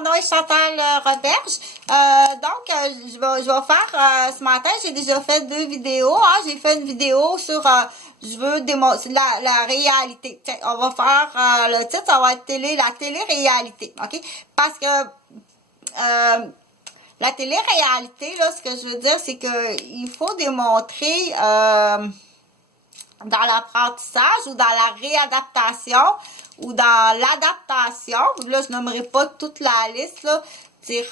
mon nom est Chantal Roberge. Je vais faire, ce matin, j'ai déjà fait 2 vidéos. Hein. J'ai fait une vidéo sur, je veux démontrer la réalité. Tiens, on va faire, le titre, ça va être la télé-réalité, ok? Parce que, la télé-réalité, là, ce que je veux dire, c'est que il faut démontrer, dans l'apprentissage ou dans la réadaptation ou dans l'adaptation, là je nommerai pas toute la liste, là, dire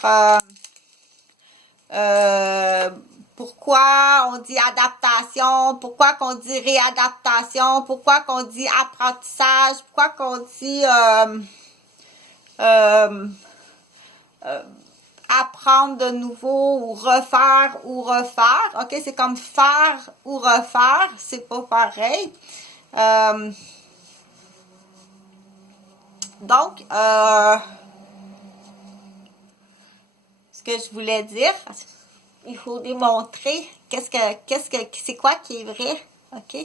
pourquoi on dit adaptation, pourquoi qu'on dit réadaptation, pourquoi qu'on dit apprentissage, pourquoi qu'on dit apprendre de nouveau ou refaire. Ok, c'est comme faire ou refaire, c'est pas pareil. Donc, ce que je voulais dire, il faut démontrer c'est quoi qui est vrai, ok?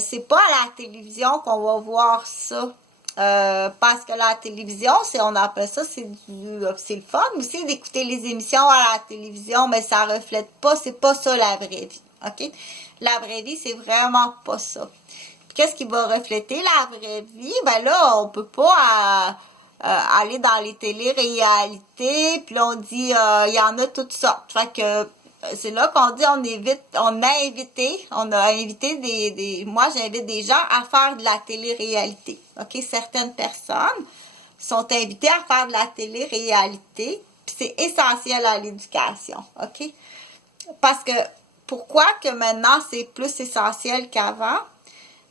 C'est pas à la télévision qu'on va voir ça. Parce que la télévision, on appelle ça, c'est le fun aussi d'écouter les émissions à la télévision, mais ça reflète pas, c'est pas ça la vraie vie, ok? La vraie vie, c'est vraiment pas ça. Qu'est-ce qui va refléter la vraie vie? Ben là, on peut pas aller dans les télé-réalités, puis là, on dit, il y en a toutes sortes. Fait que c'est là qu'on dit, on a invité moi j'invite des gens à faire de la télé-réalité, ok? Certaines personnes sont invitées à faire de la télé-réalité, puis c'est essentiel à l'éducation, ok? Parce que, pourquoi que maintenant c'est plus essentiel qu'avant?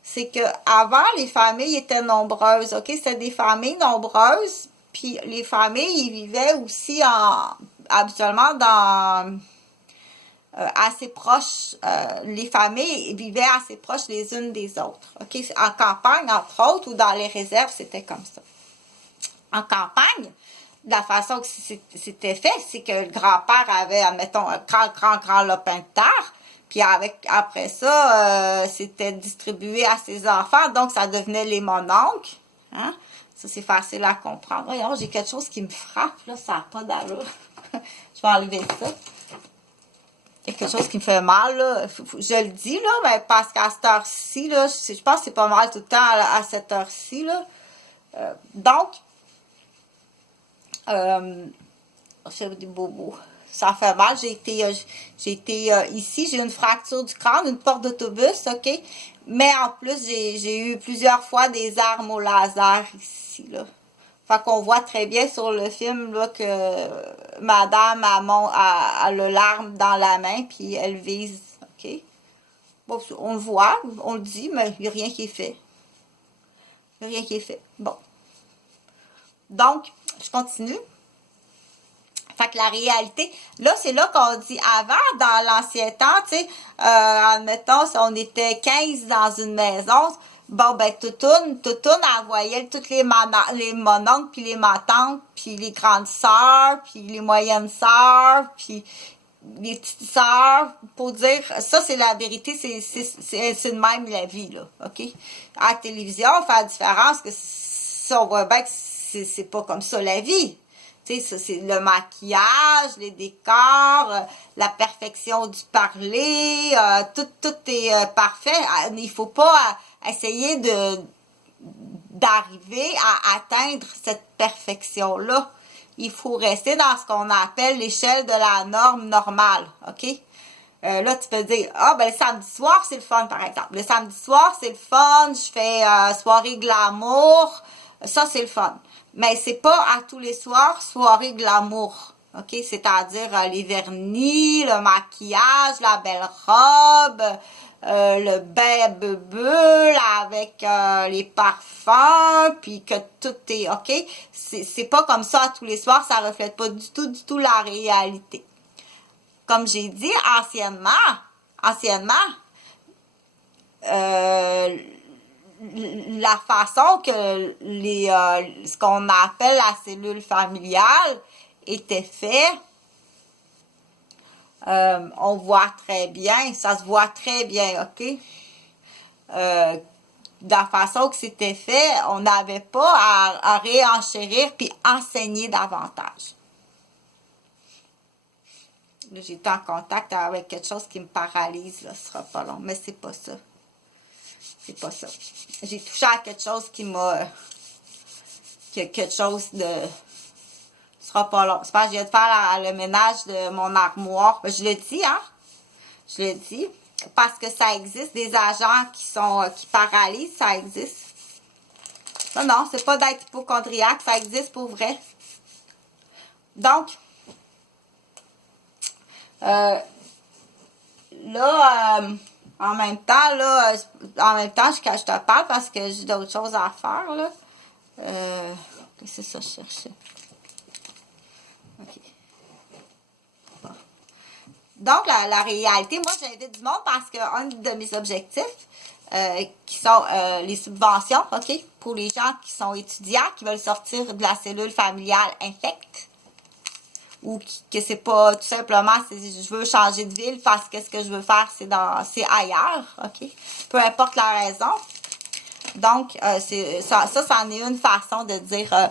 C'est que avant les familles étaient nombreuses, ok? C'était des familles nombreuses, puis les familles, ils vivaient aussi habituellement dans... assez proches, les familles vivaient assez proches les unes des autres. Ok, en campagne, entre autres, ou dans les réserves, c'était comme ça. En campagne, la façon que c'était fait, c'est que le grand-père avait, admettons, un grand lopin de terre, puis après ça, c'était distribué à ses enfants, donc ça devenait les mononcles. Hein? Ça, c'est facile à comprendre. Voyons, j'ai quelque chose qui me frappe, là, ça n'a pas d'allure. Je vais enlever ça. Il y a quelque chose qui me fait mal, là. Je le dis, là, mais parce qu'à cette heure-ci, là, je pense que c'est pas mal tout le temps à cette heure-ci, là. Donc, c'est des bobos. Ça fait mal. J'ai été ici, j'ai une fracture du crâne, une porte d'autobus, ok? Mais en plus, j'ai eu plusieurs fois des armes au laser ici, là. Fait qu'on voit très bien sur le film là, que madame a le l'arme dans la main, puis elle vise, ok? Bon, on le voit, on le dit, mais il n'y a rien qui est fait. Il n'y a rien qui est fait. Bon. Donc, je continue. Fait que la réalité, là, c'est là qu'on dit avant, dans l'ancien temps, tu sais, admettons, si on était 15 dans une maison, bon, ben, toutoune, elle voyait toutes les mononcles, puis les matantes, puis les grandes sœurs, puis les moyennes sœurs, puis les petites sœurs, pour dire, ça, c'est la vérité, c'est de même la vie, là, ok? À la télévision, on fait la différence que ça, on voit bien que c'est pas comme ça la vie. Tu sais, c'est le maquillage, les décors, la perfection du parler, tout est parfait. Il faut pas essayer d'arriver à atteindre cette perfection-là. Il faut rester dans ce qu'on appelle l'échelle de la norme normale, ok? Là, tu peux dire, ah, ben, le samedi soir, c'est le fun, par exemple. Le samedi soir, c'est le fun, je fais soirée glamour, ça, c'est le fun. Mais c'est pas à tous les soirs soirée glamour, ok? C'est-à-dire les vernis, le maquillage, la belle robe, le bain bulle avec les parfums, puis que tout est, ok? C'est pas comme ça à tous les soirs, ça reflète pas du tout la réalité. Comme j'ai dit, anciennement, la façon que ce qu'on appelle la cellule familiale était fait, on voit très bien, ça se voit très bien, ok? de la façon que c'était fait, on n'avait pas à réenchérir puis enseigner davantage. Là, j'ai été en contact avec quelque chose qui me paralyse, là, ce sera pas long, mais c'est pas ça. C'est pas ça. J'ai touché à quelque chose qui m'a... quelque chose de... Ce sera pas long. C'est parce que je viens de faire le ménage de mon armoire. Ben, je le dis, hein? Je le dis. Parce que ça existe. Des agents qui paralysent, ça existe. Non, non, c'est pas d'être hypochondriaque. Ça existe pour vrai. Donc, là, en même temps, je te parle parce que j'ai d'autres choses à faire, là. C'est ça, je cherchais. OK. Bon. Donc, la réalité, moi, j'invite du monde parce qu'un de mes objectifs, qui sont les subventions, OK, pour les gens qui sont étudiants, qui veulent sortir de la cellule familiale infecte, ou que c'est pas tout simplement, je veux changer de ville parce que ce que je veux faire, c'est ailleurs, OK? Peu importe la raison. Donc, ça en est une façon de dire,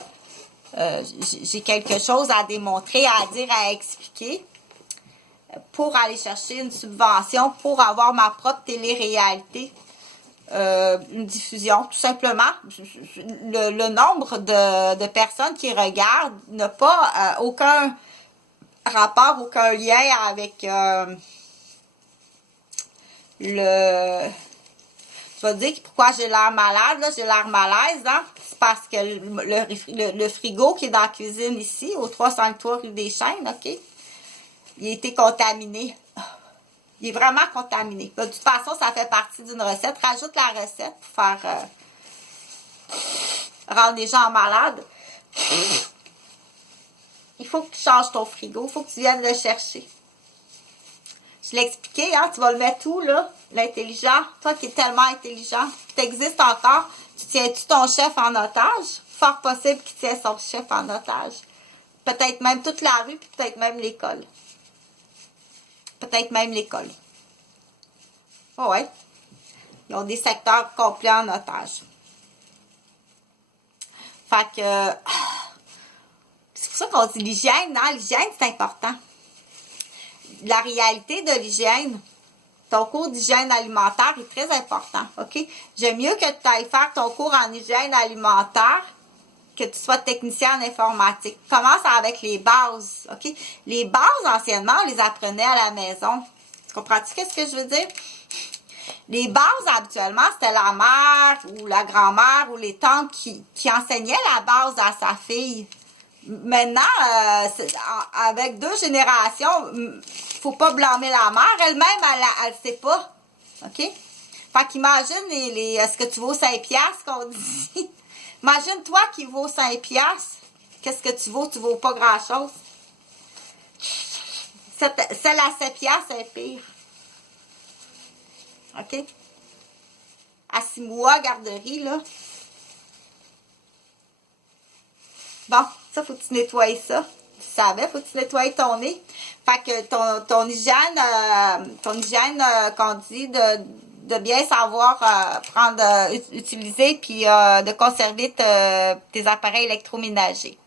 j'ai quelque chose à démontrer, à dire, à expliquer, pour aller chercher une subvention, pour avoir ma propre télé-réalité, une diffusion, tout simplement. Le nombre de personnes qui regardent n'a pas aucun rapport, aucun lien avec je vais te dire pourquoi j'ai l'air malade, là, j'ai l'air malaise, hein? C'est parce que le frigo qui est dans la cuisine ici, au 353 rue des Chênes, OK? Il a été contaminé. Il est vraiment contaminé. De toute façon, ça fait partie d'une recette. Rajoute la recette pour faire rendre les gens malades. Il faut que tu changes ton frigo. Il faut que tu viennes le chercher. Je l'ai expliqué, hein? Tu vas le mettre où, là? L'intelligent. Toi qui es tellement intelligent. Tu existes encore. Tu tiens-tu ton chef en otage? Fort possible qu'il tienne son chef en otage. Peut-être même toute la rue, puis peut-être même l'école. Peut-être même l'école. Oh ouais. Ils ont des secteurs complets en otage. Fait que... c'est pour ça qu'on dit l'hygiène, non? L'hygiène, c'est important. La réalité de l'hygiène, ton cours d'hygiène alimentaire est très important, OK? J'aime mieux que tu ailles faire ton cours en hygiène alimentaire que tu sois technicien en informatique. Commence avec les bases, OK? Les bases, anciennement, on les apprenait à la maison. Tu comprends-tu qu'est-ce que je veux dire? Les bases, habituellement, c'était la mère ou la grand-mère ou les tantes qui enseignaient la base à sa fille. Maintenant, avec 2 générations, faut pas blâmer la mère. Elle-même, elle sait pas. OK? Fait qu'imagine est-ce que tu vaux 5 piastres qu'on dit? Imagine-toi qui vaut 5 piastres. Qu'est-ce que tu vaux? Tu vaux pas grand-chose. Celle à 7 piastres, c'est pire. OK? À 6 mois, garderie, là. Bon, ça, faut que tu nettoies ça. Tu savais, faut que tu nettoies ton nez. Fait que ton hygiène, qu'on dit de bien savoir utiliser puis de conserver tes appareils électroménagers.